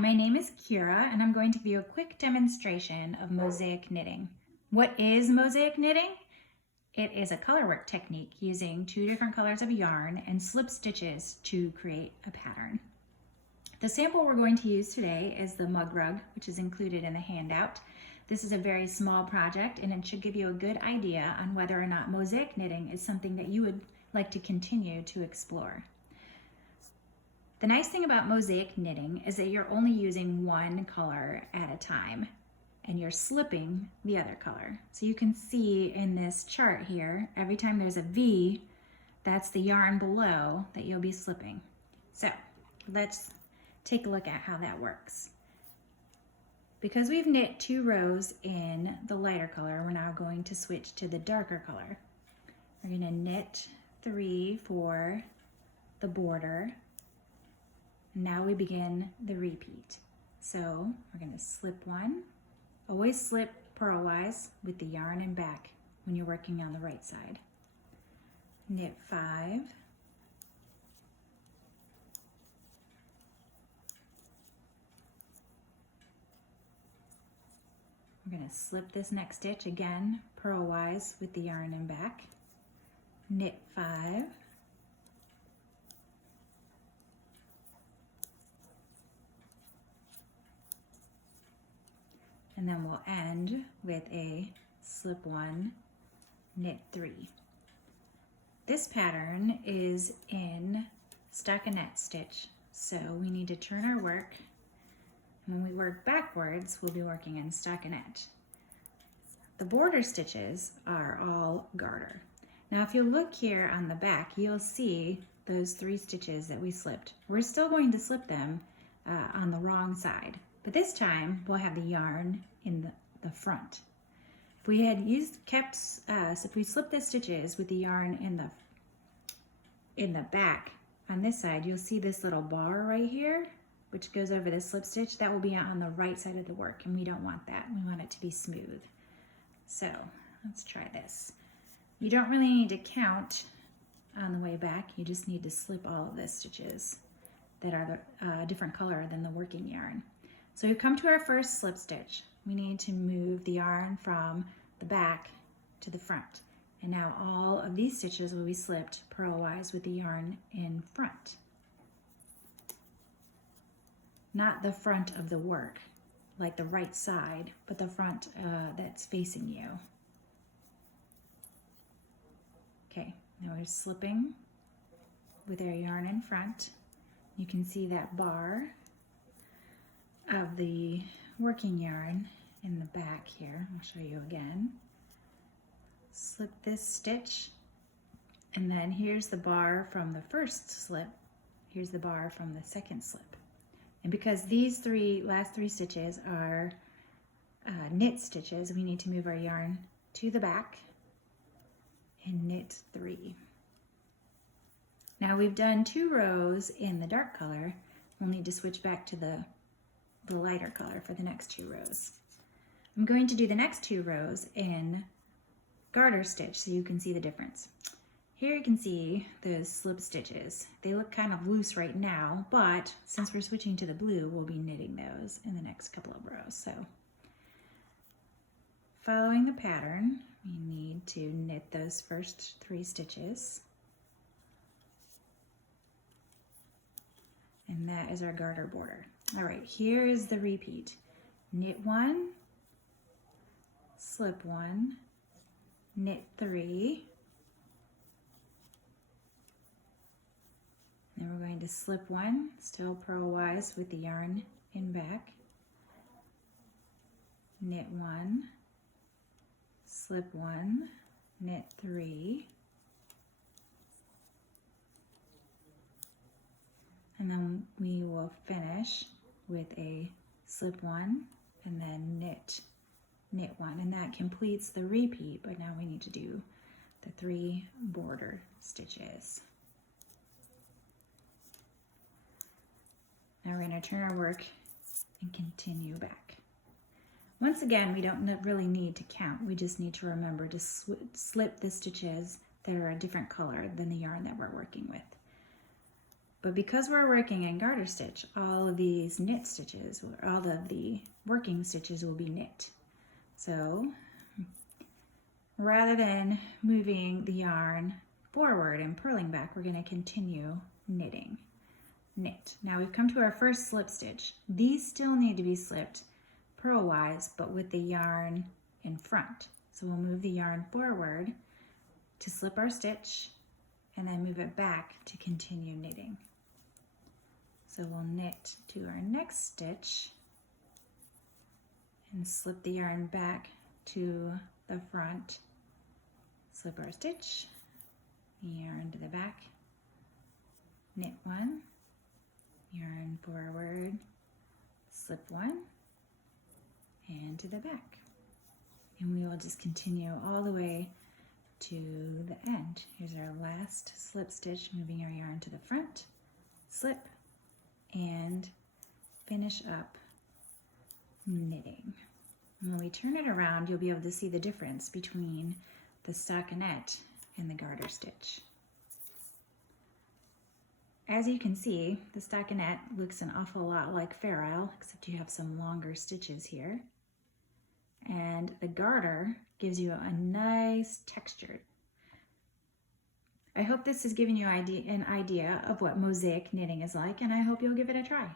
my name is Kira and I'm going to give you a quick demonstration of mosaic knitting. What is mosaic knitting? It is a colorwork technique using 2 different colors of yarn and slip stitches to create a pattern. The sample we're going to use today is the mug rug, which is included in the handout. This is a very small project and it should give you a good idea on whether or not mosaic knitting is something that you would like to continue to explore. The nice thing about mosaic knitting is that you're only using one color at a time and you're slipping the other color. So you can see in this chart here, every time there's a V, that's the yarn below that you'll be slipping. So let's take a look at how that works. Because we've knit 2 rows in the lighter color, we're now going to switch to the darker color. We're going to knit 3 for the border. Now we begin the repeat. So we're going to slip 1. Always slip purlwise with the yarn in back when you're working on the right side. Knit 5. We're going to slip this next stitch again purlwise with the yarn in back. Knit 5. And then we'll end with a slip 1, knit 3. This pattern is in stockinette stitch, so we need to turn our work. When we work backwards, we'll be working in stockinette. The border stitches are all garter. Now if you look here on the back, you'll see those 3 stitches that we slipped. We're still going to slip them on the wrong side, but this time we'll have the yarn in the front. If we had if we slipped the stitches with the yarn in the back on this side, you'll see this little bar right here, which goes over the slip stitch. That will be on the right side of the work, and we don't want that. We want it to be smooth. So let's try this. You don't really need to count on the way back. You just need to slip all of the stitches that are a different color than the working yarn. So we've come to our first slip stitch. We need to move the yarn from the back to the front. And now all of these stitches will be slipped purlwise with the yarn in front. Not the front of the work, like the right side, but the front that's facing you. Okay, now we're slipping with our yarn in front. You can see that bar of the working yarn in the back here. I'll show you again. Slip this stitch, and then here's the bar from the first slip. Here's the bar from the second slip. And because these last three stitches are knit stitches, we need to move our yarn to the back and knit 3. Now we've done 2 rows in the dark color. We'll need to switch back to the lighter color for the next 2 rows. I'm going to do the next 2 rows in garter stitch so you can see the difference. Here you can see those slip stitches. They look kind of loose right now, but since we're switching to the blue, we'll be knitting those in the next couple of rows. So following the pattern, we need to knit those first 3 stitches. And that is our garter border. All right, here is the repeat. Knit 1, slip 1, knit 3, then we're going to slip 1, still purlwise with the yarn in back, knit 1, slip 1, knit 3, and then we will finish with a slip 1 and then knit 1, and that completes the repeat, but now we need to do the 3 border stitches. Now we're going to turn our work and continue back. Once again, we don't really need to count. We just need to remember to slip the stitches that are a different color than the yarn that we're working with. But because we're working in garter stitch, all of these knit stitches, all of the working stitches will be knit. So rather than moving the yarn forward and purling back, we're going to continue knitting. Knit. Now we've come to our first slip stitch. These still need to be slipped purlwise, but with the yarn in front. So we'll move the yarn forward to slip our stitch and then move it back to continue knitting. So we'll knit to our next stitch and slip the yarn back to the front, slip our stitch, yarn to the back, knit one, yarn forward, slip one, and to the back. And we will just continue all the way to the end. Here's our last slip stitch, moving our yarn to the front, slip, and finish up knitting. And when we turn it around, you'll be able to see the difference between the stockinette and the garter stitch. As you can see, the stockinette looks an awful lot like Fair Isle, except you have some longer stitches here. And the garter gives you a nice texture. I hope this has given you an idea of what mosaic knitting is like, and I hope you'll give it a try.